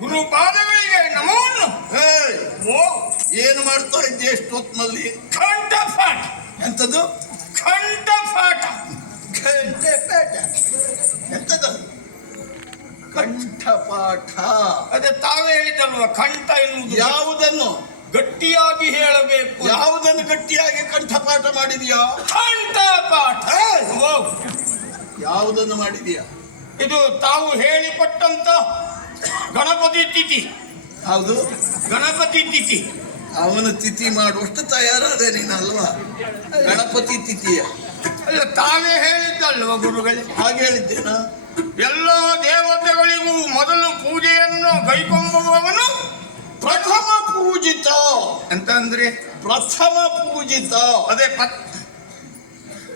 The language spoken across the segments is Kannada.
ಗುರು ಪಾದಗಳಿಗೆ ನಮೋನ್ನು ಏಯ್, ಓ ಏನು ಮಾಡ್ತಾ ಇದ್ದೆ ಎಷ್ಟೊತ್ತಿನಲ್ಲಿ ಕಂಠಪಾಠ. ಎಂತದ್ದು ಕಂಠಪಾಠ. ಗಂಟೆ ಪಾಠ ಎಂತದ್ದು ಕಂಠಪಾಠ. ಅದೇ ತಾವೇ ಹೇಳಿದಲ್ವ ಕಂಠ ಎನ್ನುವುದು. ಯಾವುದನ್ನು? ಗಟ್ಟಿಯಾಗಿ ಹೇಳಬೇಕು. ಯಾವುದನ್ನು ಗಟ್ಟಿಯಾಗಿ ಕಂಠಪಾಠ ಮಾಡಿದೀಯಾ? ಕಂಠಪಾಠ. ಓ. ಯಾವುದನ್ನು ಮಾಡಿದೀಯಾ? ಇದು ತಾವು ಹೇಳಿಕೊಟ್ಟಂತ ಗಣಪತಿ ತಿಥಿ. ಹೌದು. ಗಣಪತಿ ತಿಥಿ. ಅವನ ತಿಥಿ ಮಾಡುವಷ್ಟು ತಯಾರಾದೆ ನೀನು ಅಲ್ವಾ? ಗಣಪತಿ ತಿಥಿಯ. ಅಲ್ಲ ತಾವೇ ಹೇಳಿದ್ದಲ್ವ ಗುರುಗಳೇ? ಹಾಗೆ ಹೇಳಿದ್ದೇನಾ? ಎಲ್ಲ ದೇವತೆಗಳಿಗೂ ಮೊದಲು ಪೂಜೆಯನ್ನು ಕೈಕೊಂಬುವವನು ಪ್ರಥಮ ಪೂಜಿತ. ಅಂತಂದ್ರೆ ಪ್ರಥಮ ಪೂಜಿತ. ಅದೇ ಪತ್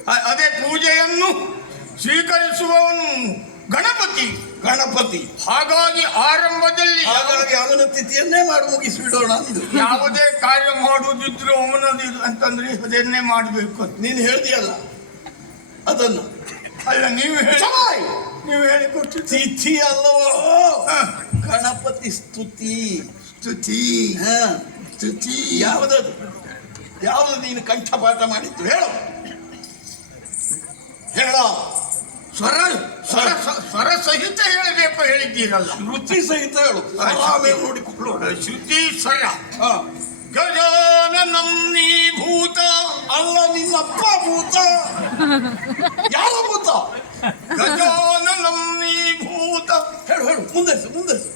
ಅದೇ ಪೂಜೆಯನ್ನು ಸ್ವೀಕರಿಸುವವನು ಗಣಪತಿ. ಗಣಪತಿ. ಹಾಗಾಗಿ ಆರಂಭದಲ್ಲಿ ಹಾಗಾಗಿ ಅವನ ತಿಥಿಯನ್ನೇ ಮಾಡಿ ಮುಗಿಸ್ಬಿಡೋಣ ಅಂದು. ಯಾವುದೇ ಕಾರ್ಯ ಮಾಡುವುದಿದ್ರು ಅವನದು ಅಂತಂದ್ರೆ ಅದನ್ನೇ ಮಾಡಬೇಕು ಅಂತ. ನೀನು ಹೇಳ್ದಿಯಲ್ಲ? ಅದನ್ನು. ಅಲ್ಲ ನೀವು ಹೇಳಿ. ನೀವು ಹೇಳಿಕೊಟ್ಟು ತಿಥಿ ಅಲ್ಲವೋ. ಗಣಪತಿ ಸ್ತುತಿ. ಸ್ತುತಿ. ಹ. ಸ್ತುತಿ. ಯಾವುದದು? ಯಾವುದು ನೀನು ಕಂಠಪಾಠ ಮಾಡಿದ್ದು? ಹೇಳು. ಹೇಳ. ಸ್ವರ ಸ್ವರ ಸ್ವರ ಸಹಿತ ಹೇಳಬೇಕು ಹೇಳಿದ್ದೀರಲ್ಲ. ವೃತ್ತಿ ಸಹಿತ ಹೇಳು. ಆಮೇಲೆ ನೋಡಿಕೊಳ್ಳೋಣ ಶ್ರುತಿ ಸ್ವರ. ಗಜಾನನಂ ನೀ ಭೂತ ಅಲ್ಲ ನಿನ್ನಪ್ಪ ಭೂತ. ಯಾವ ಭೂತ? ಗಜಾನನಂ ನೀ ಭೂತ. ಹೇಳು ಹೇಳು ಮುಂದರಿಸು ಮುಂದರಿಸು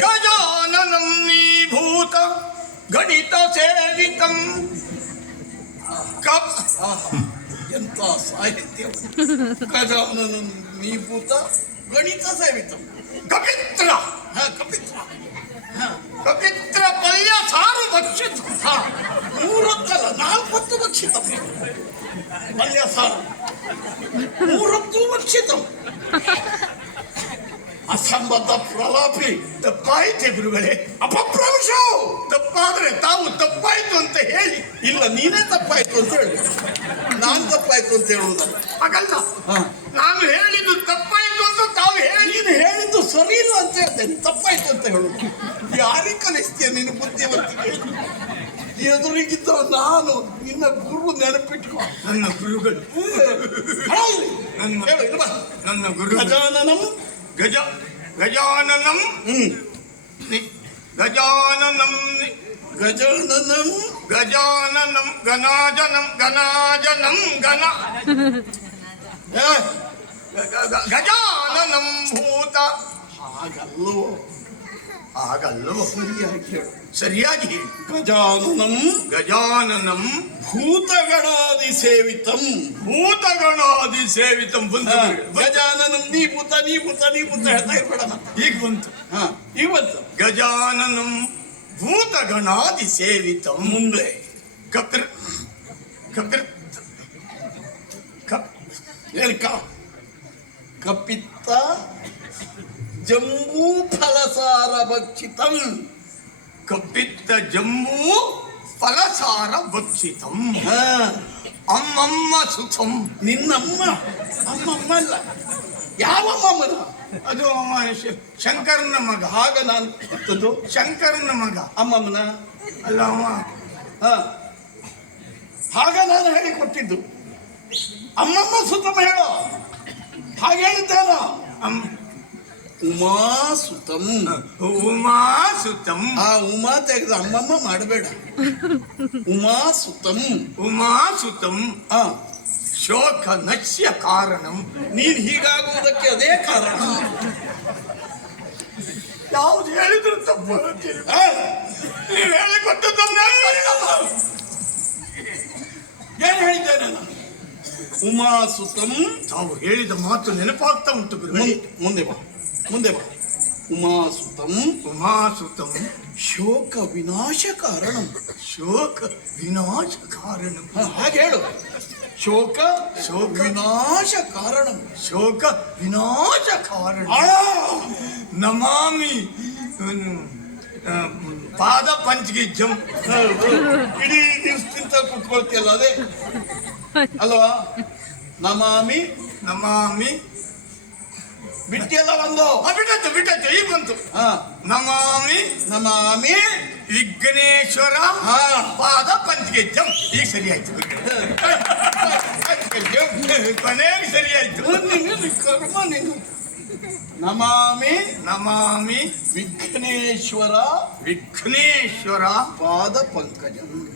ಗಜಾನನಂ ನೀ ಭೂತ ಗಣಿತ ಸೇರಿತಂ. ಕಪ್ ಎಂತ ಸಾಹಿತ್ಯ ಗಜಾನನ ನೀಭೂತ ಗಣಿತ ಸೇವಿತ. ಕಪಿತ್ರ! ಹ, ಕಪಿತ್ರ. ಕಪಿತ್ರ ಪಲ್ಯ ಸಾರು ಭಕ್ಷಿತ. ಮೂರೊತ್ತಲ್ಲ ನಾಲ್ವತ್ತು ಭಕ್ಷಿತ. ಪಲ್ಯ ಸಾರು. ಭಕ್ಷಿತ. ಅಸಂಬದ್ಧ ಪ್ರಲಾಪಿ ತಪ್ಪಾಯ್ತೆ ಗುರುಗಳೇ. ಅಪಭ್ರಂಶ ತಪ್ಪಾದ್ರೆ ತಾವು ತಪ್ಪಾಯ್ತು ಅಂತ ಹೇಳಿ. ಇಲ್ಲ ನೀನೇ ತಪ್ಪಾಯ್ತು ಅಂತ ಹೇಳಿ. ನಾನು ತಪ್ಪಾಯ್ತು ಅಂತ ಹೇಳುವುದ. ಹಾಗಲ್ಲ. ನಾನು ಹೇಳಿದ್ದು ತಪ್ಪಾಯ್ತು ಅಂತ ತಾವು ಹೇಳಿ. ನೀನು ಹೇಳಿದ್ದು ಸರಿ ಇಲ್ಲ ಅಂತ ಹೇಳ್ತೇನೆ ತಪ್ಪಾಯ್ತು ಅಂತ ಹೇಳುದು ಯಾರಿಗೆ ಕಲಿಸ್ತೀಯ ನೀನು ಬುದ್ಧಿವಂತಿಕೆ? ಎದುರಿಗಿದ್ದ ನಾನು ನಿನ್ನ ಗುರು ನೆನಪಿಟ್ಟು ನನ್ನ ಗುರುಗಳು. ನನ್ನ ಗುರು ಗಜಾನನಂ ಗಜ ಗಜಾನನಂ ಹ್ಮ್ ನಿ- ಗಜಾನನಂ ನಿ- ಗಜಾನನಂ ಗಜಾನನಂ ಗನಾಜನಂ ಗನಾಜನಂ ಗನ ಹಾಗಲ್ಲವೋ ಸರಿಯಾಗಿ ಹೇಳು. ಸರಿಯಾಗಿ ಹೇಳಿ. ಗಜಾನನಂ ಗಜಾನನಂ ಭೂತಗಣಾದಿ ಸೇವಿತಂ ಭೂತಗಣಾದಿ ಸೇವಿತಂ ಬಂತು ಗಜಾನನಂ ನೀ ಭೂತ ನೀ ಭೂತ ನೀ ಭೂತ ಹೇಳ್ತಾ ಇರ್ಬೇಡ ಈಗ ಬಂತು. ಈಗ ಇವತ್ತು ಗಜಾನನಂ ಭೂತಗಣಾದಿ ಸೇವಿತಂ. ಮುಂದೆ. ಕತ್ರ ಕತ್ರ ಕಪ್ ಹೇಳ್ಕ ಕಪಿತ್ತ ಜಂಬೂ ಫಲಸಾರ ಭಕ್ಷಿತಂ. ಕಬ್ಬಿದ್ದ ಜಂಬೂ ಫಲಸಾರ ಭಕ್ಷಿತಂ. ಅಮ್ಮಮ್ಮ ಸುಖಂ ನಿನ್ನಮ್ಮ? ಅಮ್ಮಮ್ಮ ಅಲ್ಲ. ಯಾವ ಮಗ ಅದು ಅಮ್ಮ ಶಂಕರನ ಮಗ. ಆಗ ನಾನು ಕೊಟ್ಟದ್ದು ಶಂಕರನ ಮಗ. ಅಮ್ಮಮ್ಮನ? ಅಲ್ಲ ಅಮ್ಮ. ಹ. ಆಗ ನಾನು ಹೇಳಿಕೊಟ್ಟಿದ್ದು. ಅಮ್ಮಮ್ಮ ಸುತಮ್ಮ ಹೇಳೋ. ಹಾಗೆ ಹೇಳಿದ್ದೇನೋ. ಅಮ್ ಉಮಾ ಸುತಂ. ಉಮಾ ಸುತಂ. ಆ ಉಮಾ ತೆಗೆದು ಅಮ್ಮಮ್ಮ ಮಾಡಬೇಡ. ಉಮಾ ಸುತಂ. ಉಮಾ ಸುತಂ. ಆ. ಶೋಕ ನಶ್ಯ ಕಾರಣಂ. ನೀನ್ ಹೀಗಾಗುವುದಕ್ಕೆ ಅದೇ ಕಾರಣ. ಯಾವ್ದು ಹೇಳಿದ್ರು ತಪ್ಪು ನೀವು ಹೇಳಿಕೊಟ್ಟದ್ದನ್ನ ಏನ್ ಹೇಳಿದ್ದೇನೆ ನಾನು? ಉಮಾ ಸುತಂ. ತಾವು ಹೇಳಿದ ಮಾತು ನೆನಪಾಗ್ತಾ ಉಂಟು ಮುಂದೆ ಬಾ. ಮುಂದೆ ಬಾ. ಉಮಾಸುತಂ ಉಮಾಸುತಂ ಶೋಕ ವಿನಾಶ ಕಾರಣ ಶೋಕ ವಿನಾಶ ಕಾರಣ ಹಾಗೆ ಹೇಳು. ಶೋಕ ಶೋಕ ವಿನಾಶ ಕಾರಣ ಶೋಕ ವಿನಾಶ ಕಾರಣ ನಮಾಮಿ ಪಾದ ಪಂಚಗಿ ಜಂ. ಇಡೀ ದಿವಸ ಕುತ್ಕೊಳ್ತೀಯಲ್ಲ ಕುತ್ಕೊಳ್ತಿಯಲ್ಲ ಅದೇ? ಅಲ್ವಾ? ನಮಾಮಿ ನಮಾಮಿ ಬಿಟ್ಟಿಯಲ್ಲ ಒಂದು. ಬಿಟ್ಟದ್ದು ಬಿಟ್ಟದ್ದು ಈಗ ಬಂತು. ಹಾ ನಮಾಮಿ ನಮಾಮಿ. ವಿಘ್ನೇಶ್ವರ ಹಾ. ಪಾದ ಪಂಚಗೆಜ್ಜಂ ಈಗ ಸರಿ ಆಯ್ತು ಕೊನೆಗೆ ಸರಿ ಆಯ್ತು ಕರ್ಮ ನೀನು. ನಮಾಮಿ. ನಮಾಮಿ. ವಿಘ್ನೇಶ್ವರ. ವಿಘ್ನೇಶ್ವರ. ಪಾದ ಪಂಕಜಂ.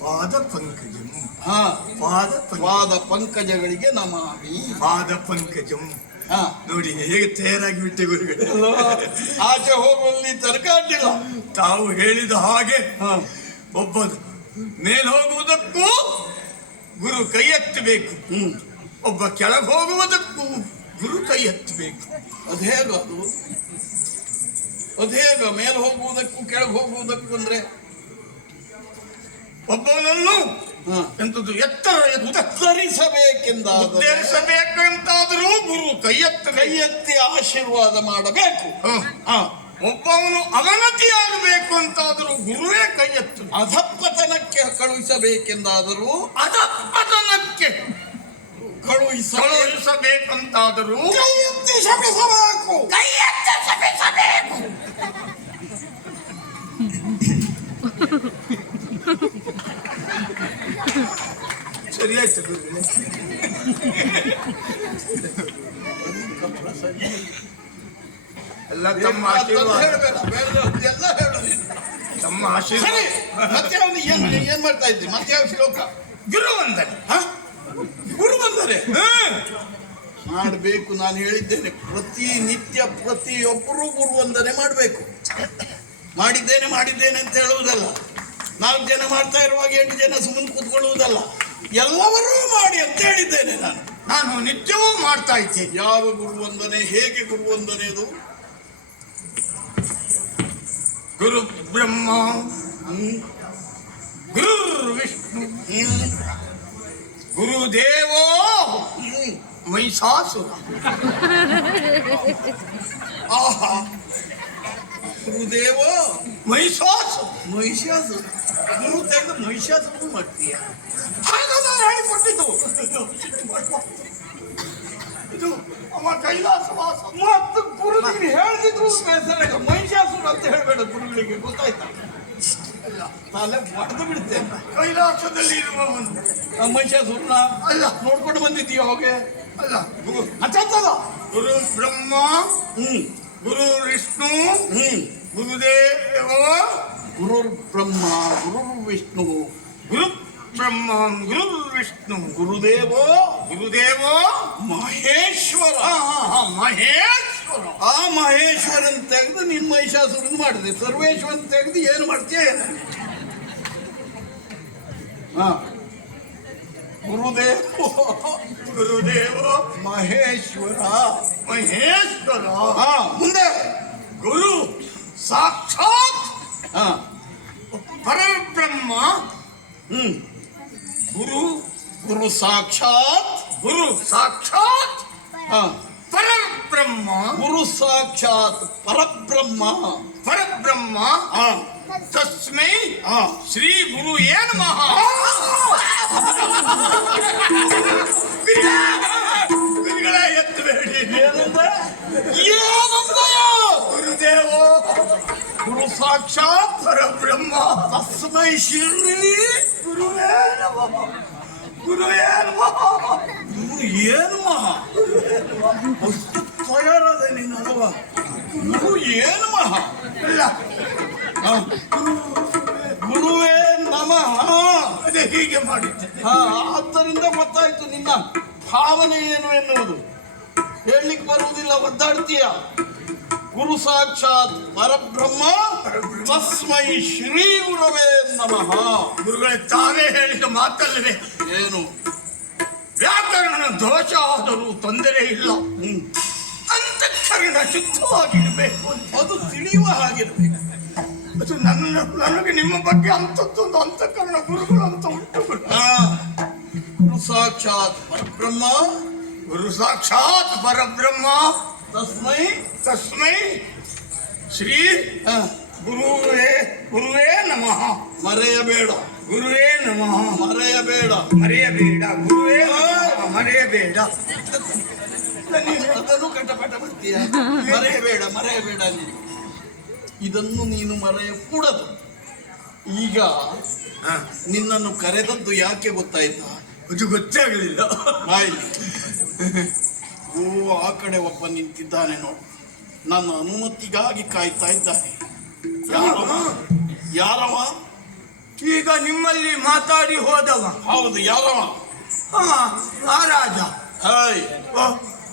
ಪಾದ ಪಂಕಜಂ. ಹಾ. ಪಾದ ಪಾದ ಪಂಕಜಗಳಿಗೆ ನಮಾಮಿ. ಪಾದ ಪಂಕಜಂ. ನೋಡಿ ಹೇಗೆ ತಯಾರಾಗಿ ಬಿಟ್ಟೆ ಗುರುಗಳೇ. ಆಚೆ ಹೋಗುವಲ್ಲಿ ತರಕಾಡಿಲ್ಲ ತಾವು ಹೇಳಿದ ಹಾಗೆ ಹಾ. ಒಬ್ಬ ಮೇಲ್ ಹೋಗುವುದಕ್ಕೂ ಗುರು ಕೈ ಎತ್ತಬೇಕು. ಒಬ್ಬ ಕೆಳಗೆ ಹೋಗುವುದಕ್ಕೂ ಗುರು ಕೈ ಎತ್ತಬೇಕು. ಅದು ಹೇಗ ಅದು? ಅದು ಹೇಗ? ಮೇಲೆ ಹೋಗುವುದಕ್ಕೂ ಕೆಳಗೆ ಹೋಗುವುದಕ್ಕೂ ಅಂದ್ರೆ? ಒಬ್ಬನನ್ನು ಹಾ ಎಂತದ್ದು? ಎತ್ತರ ಉತ್ತರಿಸಬೇಕೆಂದ ಉದ್ದೇಶಬೇಕಂತಾದರೂ ಗುರು ಕೈಯತ್ತ ಕೈಯತ್ತಿ ಆಶೀರ್ವಾದ ಮಾಡಬೇಕು. ಹಾ. ಒಬ್ಬವನು ಅವನತಿಯಾಗಬೇಕು ಅಂತಾದರೂ ಗುರುವೇ ಕೈಯತ್ತು. ಅಧಪ್ಪತನಕ್ಕೆ ಅಧಪತನಕ್ಕೆ ಕಳುಹಿಸಬೇಕೆಂದಾದರೂ ಅಧಪ್ಪತನಕ್ಕೆ ಕಳುಹಿಸ ಕಳುಹಿಸಬೇಕಂತಾದರೂ ಕೈ ಎತ್ತಿ ಶಪಿಸಬೇಕು. ಕೈ ಎತ್ತಿ ಶಪಿಸಬೇಕು ಸರಿಯಾಯ್ತು ಗುರುಗಳೇ ಎಲ್ಲ ಏನ್ ಮಾಡ್ತಾ ಇದ್ರಿ ಮತ್ತೆ ಶ್ಲೋಕ ಗುರು? ಗುರು ಮಾಡಬೇಕು ನಾನು ಹೇಳಿದ್ದೇನೆ ಪ್ರತಿ ನಿತ್ಯ ಪ್ರತಿಯೊಬ್ಬರು ಗುರು ವಂದನೆ ಮಾಡಬೇಕು ಮಾಡಿದ್ದೇನೆ ಮಾಡಿದ್ದೇನೆ ಅಂತ ಹೇಳುವುದಲ್ಲ ನಾಲ್ಕು ಜನ ಮಾಡ್ತಾ ಇರುವಾಗ ಎಂಟು ಜನ ಸುಮ್ಮನೆ ಕೂತ್ಕೊಳ್ಳುವುದಲ್ಲ ಎಲ್ಲವರೂ ಮಾಡಿ ಅಂತ ಹೇಳಿದ್ದೇನೆ ನಾನು. ನಾನು ನಿತ್ಯವೂ ಮಾಡ್ತಾ ಇದ್ದೇನೆ. ಯಾವ ಗುರುವಂದನೆ ಹೇಗೆ ಗುರು ವಂದನೆ ಅದು? ಗುರು ಬ್ರಹ್ಮ ಹ್ಮ್, ಗುರು ವಿಷ್ಣು ಗುರುದೇವೋ ಮೈಸಾಸು ಮೈಸಾಸುರ ಆಹಾ. ಗುರುದೇವ ಮೈಸಾಸುರ ಮಹಿಷಾಸು ಗುರು ತೆಗೆದು ಮಹಿಷಾಸು ಮಾಡ್ತೀಯ ಆಗ ನಾನು ಹೇಳಿಕೊಟ್ಟಿದ್ದು ಇದು ಅವ ಕೈಲಾಸವಾಸ ಮತ್ತು ಗುರುಗಳಿಗೆ ಹೇಳ್ತಿದ್ರು ಹೆಸರಾಗ ಮಹಿಷಾಸುರ ಅಂತ ಹೇಳ್ಬೇಡ ಗುರುಗಳಿಗೆ ಗೊತ್ತಾಯ್ತಾ ಅಲ್ಲ ತಲೆ ಹೊಡೆದು ಬಿಡ್ತೇನೆ ಕೈಲಾಸದಲ್ಲಿ ಇರುವವನು ಆ ಮಹಿಷಾಸುರನ ಅಲ್ಲ ನೋಡ್ಕೊಂಡು ಬಂದಿದ್ದೀಯ ಹೋಗೆ ಅಲ್ಲ ಗು- ಅಚ್ಚದ ಗುರು ಬ್ರಹ್ಮ ಹ್ಮ್ ಗುರು ವಿಷ್ಣು ಗುರುದೇವ. ಗುರು ಬ್ರಹ್ಮ ಗುರು ವಿಷ್ಣು. ಗುರು ಬ್ರಹ್ಮ ಗುರು ವಿಷ್ಣು. ಗುರುದೇವೋ. ಗುರುದೇವೋ. ಮಹೇಶ್ವರ. ಮಹೇಶ್ವರ. ಆ ಮಹೇಶ್ವರನ್ ತೆಗೆದು ನಿನ್ ಮಹಿಷಾಸುರನ್ ಮಾಡಿದೆ. ಸರ್ವೇಶ್ವರನ್ ತೆಗೆದು ಏನು ಮಾಡ್ತೀಯ? ಹಾ ಗುರುದೇವ ಗುರುದೇವ ಮಹೇಶ್ವರ ಮಹೇಶ್ವರ ಹಾ ಮುಂದೆ ಗುರು ಸಾಕ್ಷಾತ್ ಹಾ ಪರಬ್ರಹ್ಮ ಹ್ಮ್ ಗುರು ಗುರು ಸಾಕ್ಷಾತ್ ಗುರು ಸಾಕ್ಷಾತ್ ಹಾ ಪರಬ್ರಹ್ಮ ಗುರು ಸಾಕ್ಷಾತ್ ಪರಬ್ರಹ್ಮ ಪರಬ್ರಹ್ಮ ಹಾ ತಸ್ಮೈ ಹಾ ಶ್ರೀ ಗುರು ಏನ್ ಮಹಾ ಗುರುಗಳ ಎತ್ತಬೇಡಿ ಏನಂದ್ರೆ ಏನಂದಯ? ಗುರುದೇವ ಗುರು ಸಾಕ್ಷಾತ್ ಪರಬ್ರಹ್ಮ ತಸ್ಮೈ ಶ್ರೀ ಗುರುವೇ ನಮಃ ಗುರುವೇ ನಮಃ ಗುರು ಏನು ಮಹಾ ಅಷ್ಟು ತಯಾರಾದ ನೀನು ಅಲ್ವಾ ಗುರು ಏನು ಮಹಾ ಇಲ್ಲ ಹಾ. ಗುರುವೇ ನಮಃ. ಅದೇ ಹೀಗೆ ಮಾಡಿದ್ದೆ ಹಾ ಆದ್ದರಿಂದ ಗೊತ್ತಾಯ್ತು ನಿನ್ನ ಭಾವನೆ ಏನು ಎನ್ನುವುದು? ಹೇಳಲಿಕ್ಕೆ ಬರುವುದಿಲ್ಲ ಒದ್ದಾಡ್ತೀಯ? ಗುರು ಸಾಕ್ಷಾತ್ ಪರಬ್ರಹ್ಮ ತಸ್ಮೈ ಶ್ರೀ ಗುರುವೇ ನಮಃ. ಗುರುಗಳೇ ತಾವೇ ಹೇಳಿದ ಮಾತಲ್ಲದೆ ಏನು? ವ್ಯಾಕರಣ ದೋಷ ಆದರೂ ತೊಂದರೆ ಇಲ್ಲ. ಅಂತಃಕರಣ ಶುದ್ಧವಾಗಿರಬೇಕು ಅದು ತಿಳಿಯುವ ಹಾಗಿರ್ಬೇಕು. ಅದು ನನ್ನ ನನಗೆ ನಿಮ್ಮ ಬಗ್ಗೆ ಅಂಥದ್ದೊಂದು ಅಂತಃಕರಣ ಗುರುಗಳು ಅಂತ ಉಂಟು ಗುರು. ಹಾ ಗುರು ಸಾಕ್ಷಾತ್ ಪರಬ್ರಹ್ಮ. ಗುರು ಸಾಕ್ಷಾತ್ ಪರಬ್ರಹ್ಮ. ತಸ್ಮೈ. ತಸ್ಮೈ ಶ್ರೀ ಹಾ, ಗುರುವೇ ಗುರುವೇ ನಮಃ. ಮರೆಯಬೇಡ. ಗುರುವೇ ನಮಃ. ಮರೆಯಬೇಡ. ಮರೆಯಬೇಡ. ಗುರುವೇ ನಮಃ. ಮರೆಯಬೇಡ. ಅದನ್ನು ಕಟಪಟ ಮಾಡ್ತೀಯ ಮರೆಯಬೇಡ ಮರೆಯಬೇಡ ನೀನು. ಇದನ್ನು ನೀನು ಮರೆಯಕೂಡದು. ಈಗ ನಿನ್ನನ್ನು ಕರೆದದ್ದು ಯಾಕೆ ಗೊತ್ತಾಯ್ತಾ? ಅದು ಗೊತ್ತಾಗಲಿಲ್ಲ ಓ ಆ ಕಡೆ ಒಬ್ಬ ನಿಂತಿದ್ದಾನೆ ನೋಡು. ನನ್ನ ಅನುಮತಿಗಾಗಿ ಕಾಯ್ತಾ ಇದ್ದಾನೆ. ಯಾರವ? ಯಾರವ? ಈಗ ನಿಮ್ಮಲ್ಲಿ ಮಾತಾಡಿ ಹೋದವ. ಹೌದು ಯಾರವ? ಮಹಾರಾಜ.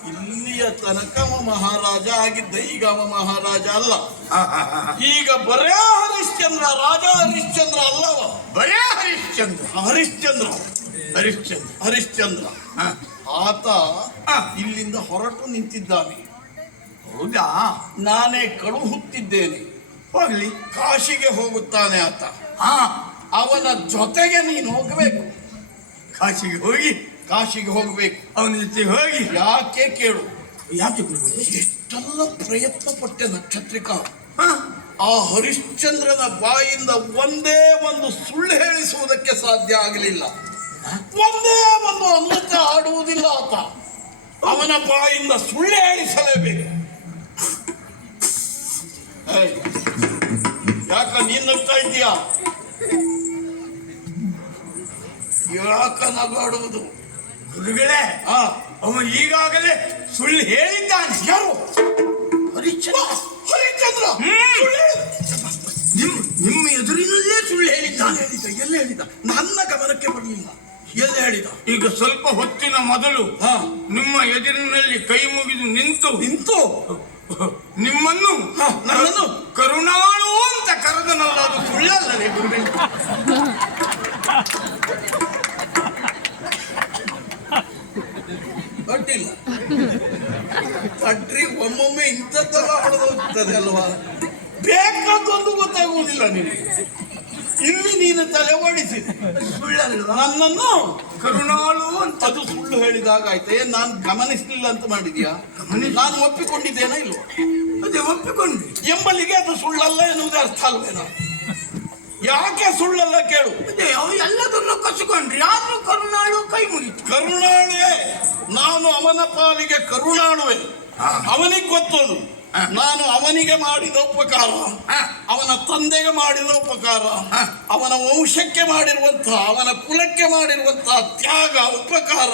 ಇಲ್ಲಿಯ ತನಕ ಮಹಾರಾಜ ಆಗಿದ್ದ. ಈಗ ಅವ ಮಹಾರಾಜ ಅಲ್ಲ. ಈಗ ಬರೇ ಹರಿಶ್ಚಂದ್ರ ರಾಜ ಹರಿಶ್ಚಂದ್ರ ಅಲ್ಲವ. ಬರೇ ಹರಿಶ್ಚಂದ್ರ. ಹರಿಶ್ಚಂದ್ರ. ಹರಿಶ್ಚಂದ್ರ. ಹರಿಶ್ಚಂದ್ರ. ಆತ ಇಲ್ಲಿಂದ ಹೊರಟು ನಿಂತಿದ್ದಾನೆ. ಹೌದಾ? ನಾನೇ ಕಳುಹುತ್ತಿದ್ದೇನೆ ಹೋಗ್ಲಿ. ಕಾಶಿಗೆ ಹೋಗುತ್ತಾನೆ ಆತ. ಹಾ. ಅವನ ಜೊತೆಗೆ ನೀನು ಹೋಗಬೇಕು. ಕಾಶಿಗೆ ಹೋಗಿ? ಕಾಶಿಗೆ ಹೋಗಬೇಕು. ಅವನ ಜೊತೆ ಹೋಗಿ? ಯಾಕೆ ಕೇಳು. ಯಾಕೆ? ಎಷ್ಟೆಲ್ಲ ಪ್ರಯತ್ನ ಪಟ್ಟೆ ನಕ್ಷತ್ರಿಕ. ಆ ಹರಿಶ್ಚಂದ್ರನ ಬಾಯಿಂದ ಒಂದೇ ಒಂದು ಸುಳ್ಳು ಹೇಳಿಸುವುದಕ್ಕೆ ಸಾಧ್ಯ ಆಗಲಿಲ್ಲ. ಒಂದೇ ಒಂದು ಅಮೃತ ಆಡುವುದಿಲ್ಲ ಆತ. ಅವನ ಬಾಯಿಂದ ಸುಳ್ಳು ಹೇಳಿಸಲೇಬೇಕು. ಯಾಕ ನೀನ್ ನಗ್ತಾ ಇದೀಯ ಯಾಕ ನಗಾಡುವುದು? ಗುರುಗಳೇ ಅವನು ಅವ ಈಗಾಗಲೇ ಸುಳ್ಳು ಹೇಳಿದ್ದಾನೆ. ಯಾರು? ಹರಿಶ್ಚಂದ್ರ. ಎಲ್ಲಿ ಹೇಳಿದ? ನನ್ನ ಗಮನಕ್ಕೆ ಬರಲಿಲ್ಲ. ಎಲ್ಲಿ ಹೇಳಿದ? ಈಗ ಸ್ವಲ್ಪ ಹೊತ್ತಿನ ಮೊದಲು ಹಾ. ನಿಮ್ಮ ಎದುರಿನಲ್ಲಿ ಕೈ ಮುಗಿದು ನಿಂತು ನಿಂತು? ನಿಮ್ಮನ್ನು ಹ, ನನ್ನನ್ನು? ಕರುಣಾಳು ಅಂತ ಕರೆದನಲ್ಲ ಅದು ಸುಳ್ಳಲ್ಲವೇ ಗುರುಗಳೇ? ಅಡ್ಡಿಲ್ಲ ಒಮ್ಮೊಮ್ಮೆ ಇಂಥದ್ದೆಲ್ಲ ಹೊಡೆದು ಹೋಗ್ತದೆ ಅಲ್ವಾ? ಬೇಕಾದೊಂದು ಗೊತ್ತಾಗುವುದಿಲ್ಲ ನಿನಗೆ. ಇಲ್ಲಿ ನೀನು ತಲೆ ಓಡಿಸಿ ನನ್ನನ್ನು? ಕರುಣಾಳು ಅಂತ. ಅದು ಸುಳ್ಳು ಹೇಳಿದಾಗ ಆಯ್ತಾ ಏನ್ ನಾನು ಗಮನಿಸಲಿಲ್ಲ ಅಂತ ಮಾಡಿದ್ಯಾ? ನಾನು ಒಪ್ಪಿಕೊಂಡಿದ್ದೇನ ಇಲ್ವಾ? ಅದೇ ಒಪ್ಪಿಕೊಂಡ್ರಿ ಎಂಬಲ್ಲಿಗೆ ಅದು ಸುಳ್ಳಲ್ಲ ಎನ್ನುವುದೇ ಅರ್ಥ ಅಲ್ವೇನೋ? ಯಾಕೆ ಸುಳ್ಳಲ್ಲ ಕೇಳು. ಎಲ್ಲದನ್ನು ಕಸಿಕೊಂಡ್ರಿ. ಯಾರು ಕರುಣಾಳು? ಕೈ ಮುಗಿತು. ಕರುಣಾಳುವೆ ನಾನು ಅವನ ಪಾಲಿಗೆ ಕರುಣಾಳುವೆ. ಅವನಿಗೆ ಗೊತ್ತದು. ನಾನು ಅವನಿಗೆ ಮಾಡಿದ ಉಪಕಾರ ಅವನ ತಂದೆಗೆ ಮಾಡಿದ ಉಪಕಾರ ಅವನ ವಂಶಕ್ಕೆ ಮಾಡಿರುವಂತಹ ಅವನ ಕುಲಕ್ಕೆ ಮಾಡಿರುವಂತಹ ತ್ಯಾಗ ಉಪಕಾರ.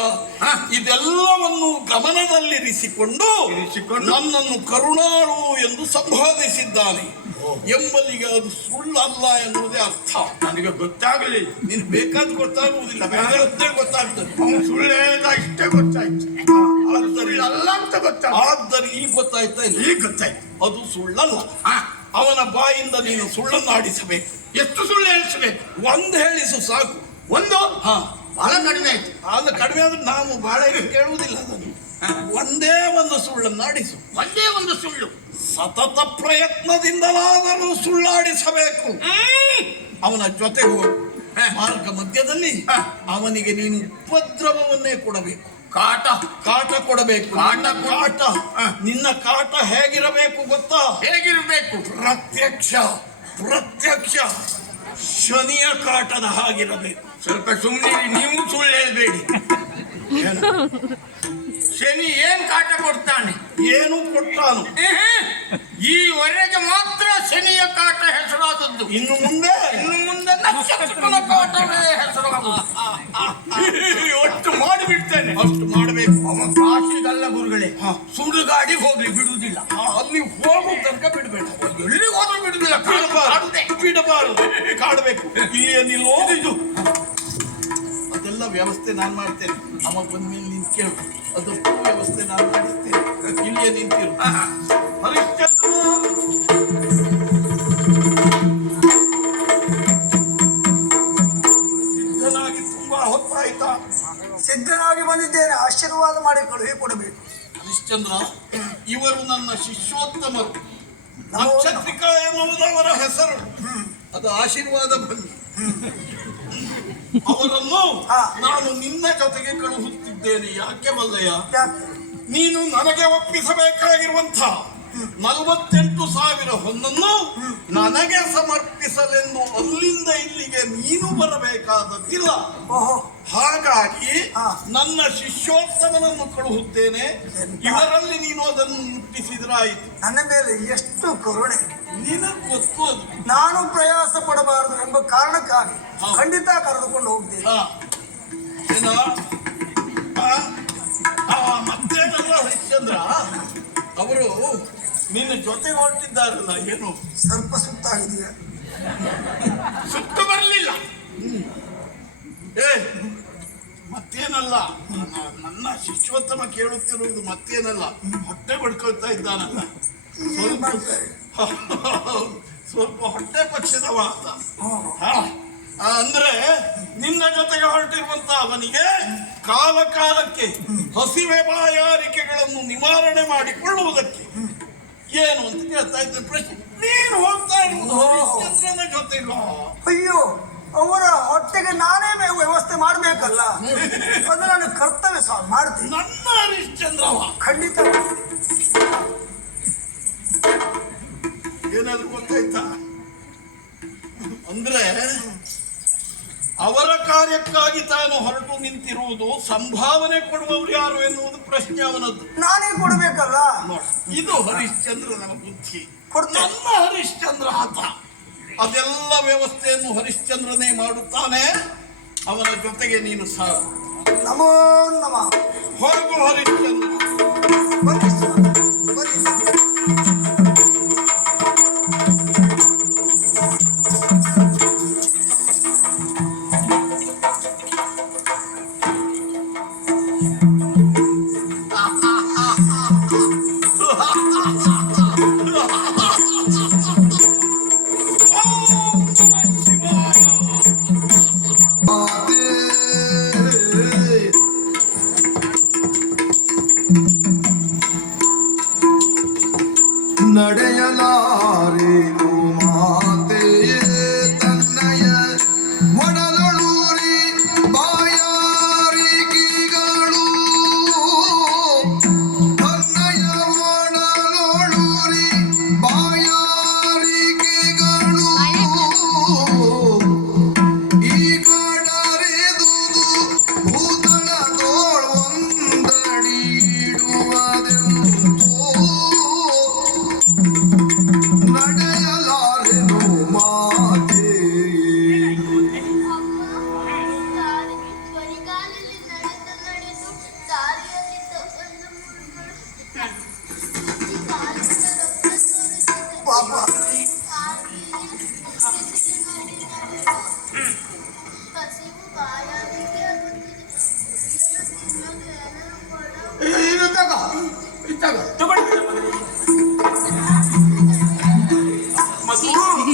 ಇದೆಲ್ಲವನ್ನು ಗಮನದಲ್ಲಿರಿಸಿಕೊಂಡು ಇರಿಸಿಕೊಂಡು? ನನ್ನನ್ನು ಕರುಣಾಳು ಎಂದು ಸಂಬೋಧಿಸಿದ್ದಾನೆ ಎಂಬಲ್ಲಿಗೆ ಅದು ಸುಳ್ಳಲ್ಲ ಎನ್ನುವುದೇ ಅರ್ಥ. ನನಗೆ ಗೊತ್ತಾಗಲಿ. ನೀನು ಬೇಕಾದ್ ಗೊತ್ತಾಗುವುದಿಲ್ಲ ಬೇಕಾದ್ರೆ ಗೊತ್ತಾಗ್ತದೆ. ಅವನು ಸುಳ್ಳು ಹೇಳಿದ ಇಷ್ಟೇ ಗೊತ್ತಾಯ್ತು. ಸುಳ್ಳಲ್ಲ ಅಂತ ಗೊತ್ತಾಗ ಆದರೆ ಈಗ ಗೊತ್ತಾಯ್ತಾ ಈಗ ಗೊತ್ತಾಯ್ತು. ಅದು ಸುಳ್ಳಲ್ಲ. ಅವನ ಬಾಯಿಂದ ನೀನು ಸುಳ್ಳನ್ನು ಆಡಿಸಬೇಕು. ಎಷ್ಟು ಸುಳ್ಳು ಹೇಳಿಸಬೇಕು? ಒಂದು ಹೇಳಿಸು ಸಾಕು. ಒಂದು? ಹಾ. ಬಹಳ ಕಡಿಮೆ ಆಯ್ತು. ಅಲ್ಲ ಕಡಿಮೆ ಆದ್ರೆ ನಾವು ಬಹಳ ಕೇಳುವುದಿಲ್ಲ ಅದನ್ನು. ಒಂದೇ ಒಂದು ಸುಳ್ಳನ್ನು ಆಡಿಸು. ಒಂದೇ ಒಂದು ಸುಳ್ಳು. ಸತತ ಪ್ರಯತ್ನದಿಂದಲಾದರೂ ಸುಳ್ಳಾಡಿಸಬೇಕು. ಅವನ ಜೊತೆಗೆ. ಮಾರ್ಗ ಮಧ್ಯದಲ್ಲಿ ಅವನಿಗೆ ನೀನು ಉಪದ್ರವವನ್ನೇ ಕೊಡಬೇಕು. ಕಾಟ. ಕಾಟ ಕೊಡಬೇಕು. ಕಾಟ ಕಾಟ. ನಿನ್ನ ಕಾಟ ಹೇಗಿರಬೇಕು ಗೊತ್ತಾ? ಹೇಗಿರಬೇಕು? ಪ್ರತ್ಯಕ್ಷ. ಪ್ರತ್ಯಕ್ಷ. ಶನಿಯ ಕಾಟದ ಹಾಗಿರಬೇಕು. ಸ್ವಲ್ಪ ಸುಮ್ಮನೆ ನೀವು ಸುಳ್ಳು ಹೇಳ್ಬೇಡಿ? ಶನಿ ಏನ್ ಕಾಟ ಕೊಡ್ತಾನೆ? ಏನು ಕೊಟ್ಟಾನು. ಈವರೆಗೆ ಮಾತ್ರ ಶನಿಯ ಕಾಟ ಹೆಸರಾದದ್ದು. ಇನ್ನು ಮುಂದೆ? ಇನ್ನು ಮುಂದೆ ನಕ್ಷತ್ರದ ಕಾಟವೇ ಹೆಸರಾದ ಒಟ್ಟು ಮಾಡಿಬಿಡ್ತೇನೆ. ಅಷ್ಟು ಮಾಡಬೇಕು. ಅವ ಕಾಶಿಗಲ್ಲ ಗುರುಗಳೇ. ಸುಳ್ಳು ಸುಡುಗಾಡಿಗೆ ಹೋಗ್ಲಿ ಬಿಡುವುದಿಲ್ಲ. ಅಲ್ಲಿ ಹೋಗೋ ತನಕ ಬಿಡಬೇಡ. ಎಲ್ಲಿ ಹೋದ್ರೂ ಬಿಡುದಿಲ್ಲ. ಬಿಡಬಾರದು. ಬಿಡಬಾರದು. ಕಾಡಬೇಕು. ಇಲ್ಲಿ ನಿಲ್ಲು. ಇದು ಅದೆಲ್ಲ ವ್ಯವಸ್ಥೆ ನಾನು ಮಾಡ್ತೇನೆ. ಅವಾಗ ಬಂದ್ಮೇಲೆ ಕೇಳು. ಅದಕ್ಕೂ ವ್ಯವಸ್ಥೆ ನಾನು ಮಾಡಿಸ್ತೇನೆ. ಇಲ್ಲಿಯೇ ನಿಂತಿರು. ಹರಿಶ್ಚಂದ್ರ. ಸಿದ್ಧನಾಗಿ ತುಂಬಾ ಹೊತ್ತಾಯ್ತಾ? ಸಿದ್ಧನಾಗಿ ಬಂದಿದ್ದೇನೆ. ಆಶೀರ್ವಾದ ಮಾಡಿ ಕಳುಹಿ ಕೊಡಬೇಕು. ಹರಿಶ್ಚಂದ್ರ ಇವರು ನನ್ನ ಶಿಷ್ಯೋತ್ತಮರು. ನಕ್ಷತ್ರಿಕ ಅವರ ಹೆಸರು. ಅದು ಆಶೀರ್ವಾದ ಬಂದು ಅವರನ್ನು. ನಾನು ನಿನ್ನ ಜೊತೆಗೆ ಕಳುಹುತ್ತಿದ್ದೇನೆ ಯಾಕೆ ಮಲ್ಲಯ್ಯ ನೀನು ನನಗೆ ಒಪ್ಪಿಸಬೇಕಾಗಿರುವಂತ ನಲವತ್ತೆಂಟು ಸಾವಿರ ಹೊನ್ನನ್ನು ನನಗೆ ಸಮರ್ಪಿಸಲೆಂದು ಅಲ್ಲಿಂದ ಇಲ್ಲಿಗೆ ನೀನು ಬರಬೇಕಾದದ್ದಿಲ್ಲ. ಹಾಗಾಗಿ. ನನ್ನ ಶಿಷ್ಯೋತ್ಸವನನ್ನು ಕಳುಹುತ್ತೇನೆ. ಇವರಲ್ಲಿ ನೀನು ಅದನ್ನು ಮುಟ್ಟಿಸಿದ್ರಾಯಿತು. ನನ್ನ ಮೇಲೆ ಎಷ್ಟು ಕರುಣೆ. ನಿನಗೆ ಗೊತ್ತು ಅದು. ನಾನು ಪ್ರಯಾಸ ಪಡಬಾರದು ಎಂಬ ಕಾರಣಕ್ಕಾಗಿ. ಖಂಡಿತ ಕರೆದುಕೊಂಡು ಹೋಗ್ತೇನೆ. ಮತ್ತೆ ಮತ್ತೇನಲ್ಲ ಹರಿಶ್ಚಂದ್ರ? ಅವರು ನಿನ್ನ ಜೊತೆ ಹೊರಟಿದ್ದಾರಲ್ಲ ಏನು? ಸರ್ಪ ಸುತ್ತಾಗಿದೆಯಾ ಸುತ್ತ ಬರಲಿಲ್ಲ. ಏ ಮತ್ತೇನಲ್ಲ? ನನ್ನ- ಶಿಷ್ಯೋತ್ತಮ ಕೇಳುತ್ತಿರುವುದು ಮತ್ತೇನಲ್ಲ? ಹೊಟ್ಟೆ ಬಡ್ಕೊಳ್ತಾ ಇದ್ದಾನಲ್ಲ ಸ್ವಲ್ಪ ಹೊಟ್ಟೆ ಪಕ್ಷದವ ಅಂತ ಅಂದ್ರೆ ನಿನ್ನ ಜೊತೆಗೆ ಹೊರಟಿರುವಂತ ಅವನಿಗೆ ಕಾಲ ಕಾಲಕ್ಕೆ ಹಸಿವೆ ಬಾಯಾರಿಕೆಗಳನ್ನು ನಿವಾರಣೆ ಮಾಡಿಕೊಳ್ಳುವುದಕ್ಕೆ ಏನು ಅಂತ ಕೇಳ್ತಾ ಇದ್ದ ಪ್ರಶ್ನೆ. ನೀನು ಹೋಗ್ತಾ ಇರುವುದು ಗೊತ್ತಿಲ್ಲ ಹರಿಶ್ಚಂದ್ರನ ಅಯ್ಯೋ ಅವರ ಹೊಟ್ಟೆಗೆ ನಾನೇ ವ್ಯವಸ್ಥೆ ಮಾಡಬೇಕಲ್ಲ? ಅದು ನನ್ನ ಕರ್ತವ್ಯ ಸಾ ಮಾಡ್ತೀನಿ. ನನ್ನ ಹರಿಶ್ಚಂದ್ರವ ಖಂಡಿತ. ಏನಾದ್ರು ಗೊತ್ತಾಯ್ತಾ? ಅಂದ್ರೆ ಅವರ ಕಾರ್ಯಕ್ಕಾಗಿ ತಾನು ಹೊರಟು ನಿಂತಿರುವುದು ಸಂಭಾವನೆ ಕೊಡುವವರು ಯಾರು ಎನ್ನುವುದು ಪ್ರಶ್ನೆ ಅವನದ್ದು. ನಾನೇ ಕೊಡಬೇಕಲ್ಲ? ನೋಡು, ಇದು ಹರಿಶ್ಚಂದ್ರನ ಬುದ್ಧಿ. ನಮ್ಮ ನನ್ನ ಹರಿಶ್ಚಂದ್ರ ಆತ. ಅದೆಲ್ಲ ವ್ಯವಸ್ಥೆಯನ್ನು ಹರಿಶ್ಚಂದ್ರನೇ ಮಾಡುತ್ತಾನೆ. ಅವನ ಜೊತೆಗೆ ನೀನು ಸಾಕು ನಮೋ ನಮ. ಹೊರಗು ಹರಿಶ್ಚಂದ್ರ.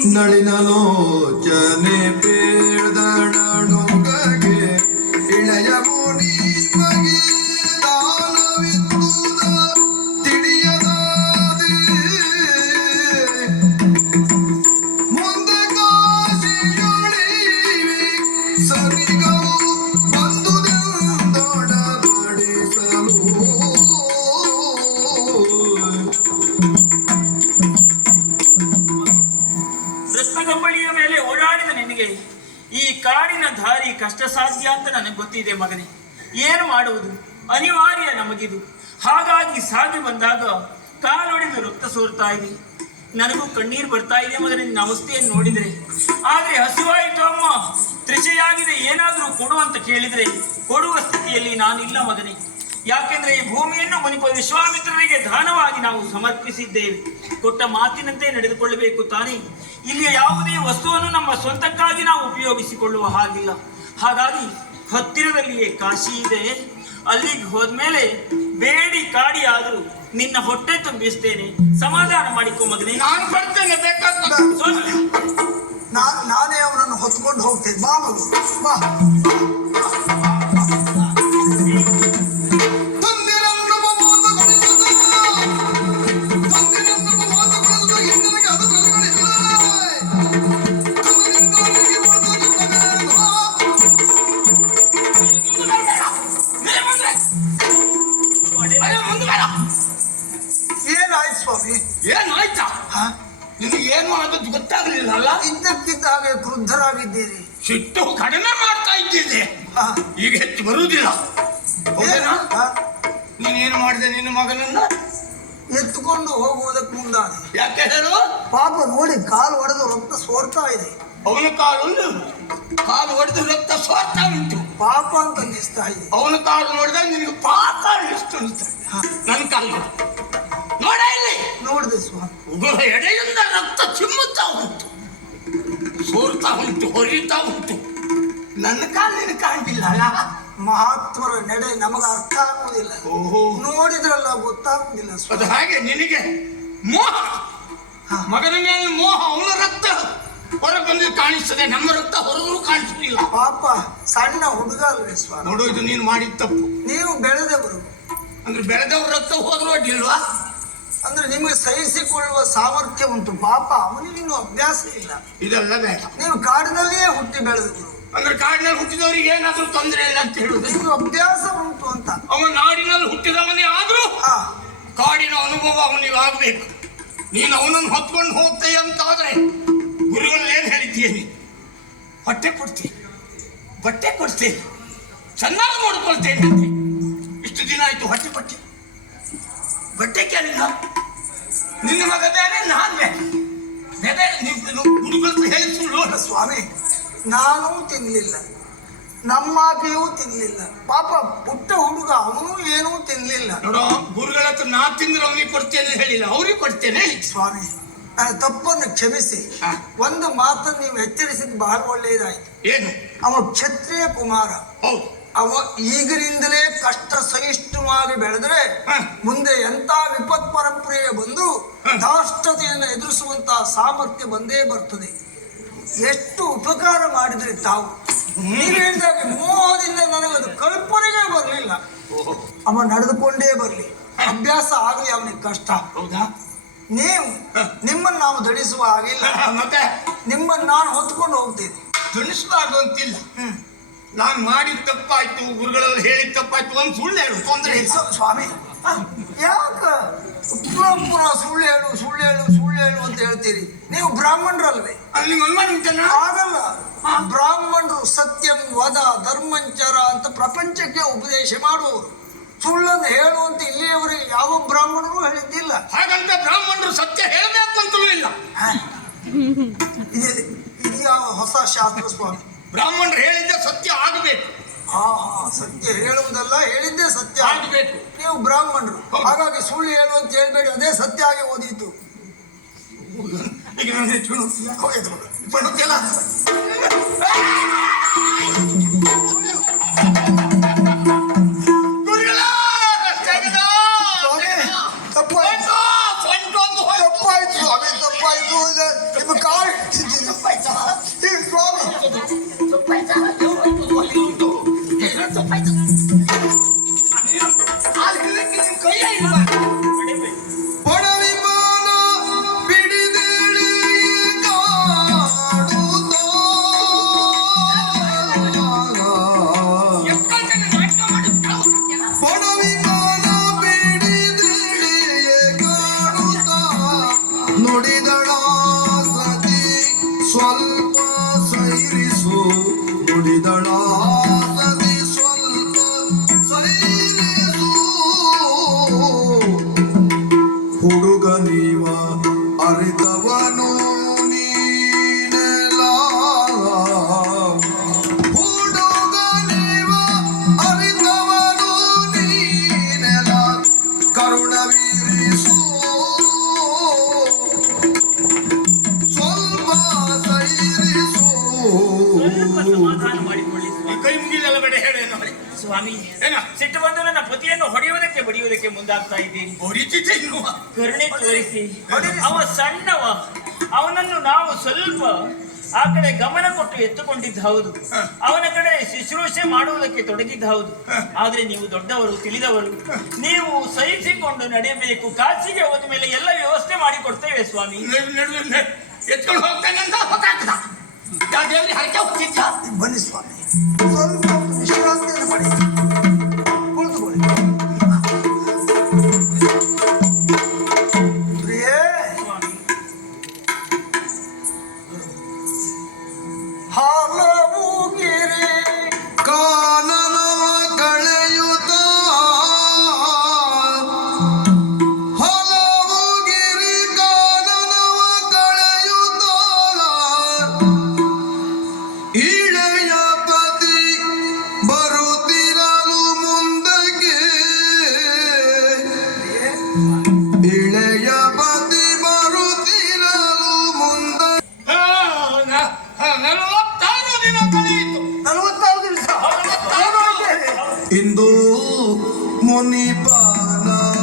ਨਲੀ ਨਾਲੋਂ ਚਨੇ ನನಗೆ ಮಗನೇ, ಏನು ಮಾಡುವುದು? ಅನಿವಾರ್ಯ ನಮಗಿದು. ಹಾಗಾಗಿ ಸಾಗಿ ಬಂದಾಗ ಕಾಲೊಡೆದು ರಕ್ತ ಸೋರ್ತಾ ಇದೆ. ನನಗೂ ಕಣ್ಣೀರು ಬರ್ತಾ ಇದೆ ಮಗನೇ ನಿನ್ನ ಅವಸ್ಥೆಯನ್ನು ನೋಡಿದರೆ. ಆದ್ರೆ ಹಸಿವಾಯಿತು ಅಮ್ಮ ತ್ರಿಷೆಯಾಗಿದೆ ಏನಾದರೂ ಕೊಡು ಅಂತ ಕೇಳಿದ್ರೆ ಕೊಡುವ ಸ್ಥಿತಿಯಲ್ಲಿ ನಾನಿಲ್ಲ ಮಗನೇ. ಯಾಕೆಂದ್ರೆ ಈ ಭೂಮಿಯನ್ನು ಮುನಿಪ ವಿಶ್ವಾಮಿತ್ರರಿಗೆ ದಾನವಾಗಿ ನಾವು ಸಮರ್ಪಿಸಿದ್ದೇವೆ. ಕೊಟ್ಟ ಮಾತಿನಂತೆ ನಡೆದುಕೊಳ್ಳಬೇಕು ತಾನೇ. ಇಲ್ಲಿಯ ಯಾವುದೇ ವಸ್ತುವನ್ನು ನಮ್ಮ ಸ್ವಂತಕ್ಕಾಗಿ ನಾವು ಉಪಯೋಗಿಸಿಕೊಳ್ಳುವ ಹಾಗಿಲ್ಲ. ಹಾಗಾಗಿ ಹತ್ತಿರದಲ್ಲಿಯೇ ಕಾಶಿ ಇದೆ. ಅಲ್ಲಿಗೆ ಹೋದ್ಮೇಲೆ ಬೇಡಿ ಕಾಡಿ ಆದರೂ ನಿನ್ನ ಹೊಟ್ಟೆ ತುಂಬಿಸ್ತೇನೆ. ಸಮಾಧಾನ ಮಾಡಿಕೊ ಮಗನೇ. ನಾನು ಬರ್ತೇನೆ ಬೇಕಾದ ಸ್ವಾಮಿ, ನಾನ್ ನಾನೇ ಅವನನ್ನು ಹೊತ್ಕೊಂಡು ಹೋಗ್ತೇನೆ. ಬಾ ಮಗು ಬಾ. ಸ್ವಾಮಿ ಹಾ? ನಿನಗೆ ಏನು ಮಾಡೋದು ಗೊತ್ತಾಗ್ಲಿಲ್ಲ ಅಲ್ಲ ಇದ್ದಕ್ಕಿದ್ದ ಹಾಗೆ ಕ್ರುದ್ಧರಾಗಿದ್ದೀರಿ ಸಿಟ್ಟು ಕಡಿಮೆ ಮಾಡ್ತಾ ಇದ್ದಿದ್ದೆ ಈಗ ಹೆಚ್ಚು ಬರುವುದಿಲ್ಲ. ಹೌದೇನಾ? ನೀನೇನು ಮಾಡಿದೆ ನಿನ್ನ ಮಗನನ್ನ? ಎತ್ತುಕೊಂಡು ಹೋಗುವುದಕ್ಕೆ ಮುಂದಾದೆ. ಯಾಕೆ ಹೇಳು? ಪಾಪ ನೋಡಿ ಕಾಲು ಒಡೆದು ರಕ್ತ ಸೋರ್ತಾ ಇದೆ. ಅವನ ಕಾಲು ಕಾಲು ಹೊಡೆದು ರಕ್ತ ಸೋರ್ತಾ ಉಂಟು. ಪಾಪ ಅಂತ ಅನ್ನಿಸ್ತಾ ಇದೆ. ಅವನ ಕಾಲು ನೋಡಿದಾಗ ನಿನಗೆ ಪಾಪ ಎಷ್ಟು ಅನಿಸ್ತಾ ನನ್ನ ಕಾಲು. ನೋಡು. ಇಲ್ಲಿ. ನೋಡಿದೆ ಸ್ವಾಮಿ. ಉಗುರ ಎಡೆಯಿಂದ ರಕ್ತ ಚಿಮ್ಮುತ್ತಾ ಉಂಟು. ಸೋರ್ತಾ ಉಂಟು ಹೊರಿತಾ ಉಂಟು. ನನ್ನ ಕಾಲಿನ ಕಾಣ್ತಿಲ್ಲ ಅಲ್ಲ? ಮಹಾತ್ಮರ ನಡೆ ನಮಗೆ ಅರ್ಥ ಆಗುವುದಿಲ್ಲ ಓಹೋ. ನೋಡಿದ್ರಲ್ಲ ಗೊತ್ತಾಗುವುದಿಲ್ಲ ಅದು ಹಾಗೆ ನಿನಗೆ ಮೋಹ. ಮಗನ ಮೇಲೆ ಮೋಹ ಅವನ ರಕ್ತ ಹೊರಗೆ ಬಂದು ಕಾಣಿಸ್ತದೆ. ನಮ್ಮ ರಕ್ತ ಹೊರಗೂ ಕಾಣಿಸುತ್ತಿಲ್ಲ ಪಾಪ ಸಣ್ಣ ಹುಡುಗ ಅಲ್ವೇ ಸ್ವಾಮಿ. ನೋಡು ಇದು ನೀನು ಮಾಡಿದ ತಪ್ಪು. ನೀವು ಬೆಳೆದವರು. ಅಂದ್ರೆ ಬೆಳೆದವ್ರ ರಕ್ತ ಹೋದ್ರು ಅಡ್ಡಿಲ್ವಾ? ಅಂದ್ರೆ ನಿಮಗೆ ಸಹಿಸಿಕೊಳ್ಳುವ ಸಾಮರ್ಥ್ಯ ಉಂಟು. ಪಾಪ ಅವನಿಗೆ ಇನ್ನು ಅಭ್ಯಾಸ ಇಲ್ಲ. ಇದೆಲ್ಲ ಬೇಡ. ನೀವು ಕಾಡಿನಲ್ಲಿಯೇ ಹುಟ್ಟಿ ಬೆಳೆದ್ರು ಅಂದ್ರೆ ಕಾಡಿನಲ್ಲಿ ಹುಟ್ಟಿದವರಿಗೆ ಏನಾದ್ರೂ ತೊಂದರೆ ಇಲ್ಲ ಅಂತ ಹೇಳುದು. ನಿಮ್ಗೆ ಅಭ್ಯಾಸ ಉಂಟು ಅಂತ. ಅವನ ನಾಡಿನಲ್ಲಿ ಹುಟ್ಟಿದವನೇ ಆದ್ರೂ ಹಾ. ಕಾಡಿನ ಅನುಭವ ಅವನಿಗೆ ಆಗ್ಬೇಕು. ನೀನು ಅವನನ್ನು ಹೊತ್ಕೊಂಡು ಹೋಗ್ತೆ ಅಂತ ಆದ್ರೆ ಗುರುಗಳು ಏನ್ ಹೇಳಿದ್ದೀನಿ ಹೊಟ್ಟೆ ಕೊಡ್ತೀನಿ ಬಟ್ಟೆ ಕೊಡ್ತೀನಿ ಚೆನ್ನಾಗಿ ನೋಡ್ಕೊಳ್ತೇನೆ. ಇಷ್ಟು ದಿನ ಆಯ್ತು ಹೊಟ್ಟೆ ಕೊಟ್ಟೆ ಬಟ್ಟೆ ಕೇಳಿಲ್ಲ. ನಿನ್ನ ಮಗ ಬೇರೆ ನಾನ್ ಬೇರೆ. ಬೇರೆ ನೀವು ಗುರುಗಳು ಹೇಳಿ ಸುಳ್ಳು ಸ್ವಾಮಿ. ನಾನು ತಿನ್ನಲಿಲ್ಲ ನಮ್ಮ ಆಕೆಯೂ ತಿನ್ನಲಿಲ್ಲ ಪಾಪ ಪುಟ್ಟ ಹುಡುಗ ಅವನು ಏನೂ ತಿನ್ನಲಿಲ್ಲ ನೋಡೋ ಗುರುಗಳ ಹತ್ರ ನಾ ತಿಂದ್ರೆ ಅವನಿಗೆ ಕೊಡ್ತೇನೆ ಹೇಳಿಲ್ಲ. ಅವ್ರಿಗೆ ಕೊಡ್ತೇನೆ ಹೇಳಿ. ಸ್ವಾಮಿ ನನ್ನ ತಪ್ಪನ್ನು ಕ್ಷಮಿಸಿ. ಒಂದು ಮಾತನ್ನು ನೀವು ಎಚ್ಚರಿಸಿದ್ದು ಬಹಳ ಒಳ್ಳೆಯದಾಯ್ತು. ಏನು? ಅವನು ಕ್ಷತ್ರಿಯ ಕುಮಾರ. ಹೌದು. ಅವ ಈಗಿನಿಂದಲೇ ಕಷ್ಟ ಸಹಿಷ್ಣುವಾಗಿ ಬೆಳೆದ್ರೆ ಮುಂದೆ ಎಂತ ವಿಪತ್ ಪರಂಪರೆ ಬಂದು. ದಾಷ್ಟತೆಯನ್ನು ಎದುರಿಸುವಂತಹ ಸಾಮರ್ಥ್ಯ ಬಂದೇ ಬರ್ತದೆ. ಎಷ್ಟು ಉಪಕಾರ ಮಾಡಿದ್ರಿ ತಾವು? ನೀವು ಹೇಳಿದಾಗ ಮೋಹದಿಂದ ನನಗದು ಕಲ್ಪನೆಗೆ ಬರಲಿಲ್ಲ. ಅವ ನಡೆದುಕೊಂಡೇ ಬರಲಿ. ಅಭ್ಯಾಸ ಆಗಲಿ ಅವನಿಗೆ ಕಷ್ಟ. ಹೌದಾ? ನೀವು ನಿಮ್ಮನ್ನು ನಾವು ಧರಿಸುವ ಹಾಗಿಲ್ಲ ಮತ್ತೆ? ನಿಮ್ಮನ್ನು ನಾನು ಹೊತ್ಕೊಂಡು ಹೋಗ್ತೇನೆ. ದಡಿಸುವ ಅಂತಿಲ್ಲ. ಹ್ಮ್. ನಾನು ಮಾಡಿದ ತಪ್ಪಾಯ್ತು ಗುರುಗಳಲ್ಲಿ ಹೇಳಿದ ತಪ್ಪಾಯ್ತು ಒಂದು ಸುಳ್ಳು ಹೇಳು ತೊಂದರೆ ಸ್ವಾಮಿ ಯಾಕೆ? ಪುರ ಸುಳ್ಳು ಹೇಳು ಸುಳ್ಳು ಹೇಳು ಸುಳ್ಳು ಹೇಳು ಅಂತ ಹೇಳ್ತೀರಿ. ನೀವು ಬ್ರಾಹ್ಮಣರಲ್ವೇ? ಅಲ್ಲಿ? ಆಗಲ್ಲ. ಬ್ರಾಹ್ಮಣರು ಸತ್ಯಂ ವದ ಧರ್ಮಂಚರ ಅಂತ ಪ್ರಪಂಚಕ್ಕೆ ಉಪದೇಶ ಮಾಡುವವರು. ಸುಳ್ಳನ್ನು ಹೇಳುವಂತ ಇಲ್ಲಿಯವರೆಗೆ ಯಾವ ಬ್ರಾಹ್ಮಣರು ಹೇಳಿದ್ದಿಲ್ಲ. ಹಾಗಂತ ಬ್ರಾಹ್ಮಣರು ಸತ್ಯ ಹೇಳಬೇಕು ಅಂತಲೂ ಇಲ್ಲ. ಇದು ಯಾವ ಹೊಸ ಶಾಸ್ತ್ರ ಸ್ವಾಮಿ? ಬ್ರಾಹ್ಮಣರು ಹೇಳಿದ್ದೆ ಸತ್ಯ ಆಗಬೇಕು. ಹಾ ಹಾ ಸತ್ಯ ಹೇಳುವುದಲ್ಲ ಹೇಳಿದ್ದೇ ಸತ್ಯ. ಆಗಬೇಕು. ನೀವು ಬ್ರಾಹ್ಮಣರು. ಹಾಗಾಗಿ ಸುಳ್ಳು ಹೇಳು ಅಂತ ಹೇಳ್ಬೇಡಿ ಅದೇ ಸತ್ಯ ಆಗಿ ಓದಿತ್ತು ಈಗ ನಾನು ಹೆಚ್ಚು ಹೋಗಿದ್ದು ಹೇಳೇನು ಸ್ವಾಮಿ. ಏನ? ಸಿಟ್ಟು ಬಂದು ನನ್ನ ಪತಿಯನ್ನು ಹೊಡೆಯುವುದಕ್ಕೆ ಬಡಿಯುವುದಕ್ಕೆ ಮುಂದಾಗ್ತಾ ಇದ್ದೀನಿ. ಕರುಣೆ ತೋರಿಸಿ. ಅವ ಸಣ್ಣವ ಅವನನ್ನು ನಾವು ಸ್ವಲ್ಪ ಆ ಕಡೆ ಗಮನ ಕೊಟ್ಟು ಎತ್ತುಕೊಂಡಿದ್ದ ಹೌದು. ಅವನ ಕಡೆ ಶುಶ್ರೂಷೆ ಮಾಡುವುದಕ್ಕೆ ತೊಡಗಿದ್ದ ಹೌದು. ಆದ್ರೆ ನೀವು ದೊಡ್ಡವರು ತಿಳಿದವರು ನೀವು ಸಹಿಸಿಕೊಂಡು ನಡೆಯಬೇಕು. ಕಾಸಿಗೆ ಹೋದ ಮೇಲೆ ಎಲ್ಲ ವ್ಯವಸ್ಥೆ ಮಾಡಿ ಕೊಡ್ತೇವೆ ಸ್ವಾಮಿ. ಎತ್ಕೊಂಡು ಹೋಗ್ತಾನೆ ಅಂತ ಬನ್ನಿ ಸ್ವಾಮಿ. ಸ್ವಲ್ಪ ವಿಶ್ರಾಂತಿಯನ್ನು ಪಡಿ হিন্দু মনি বানা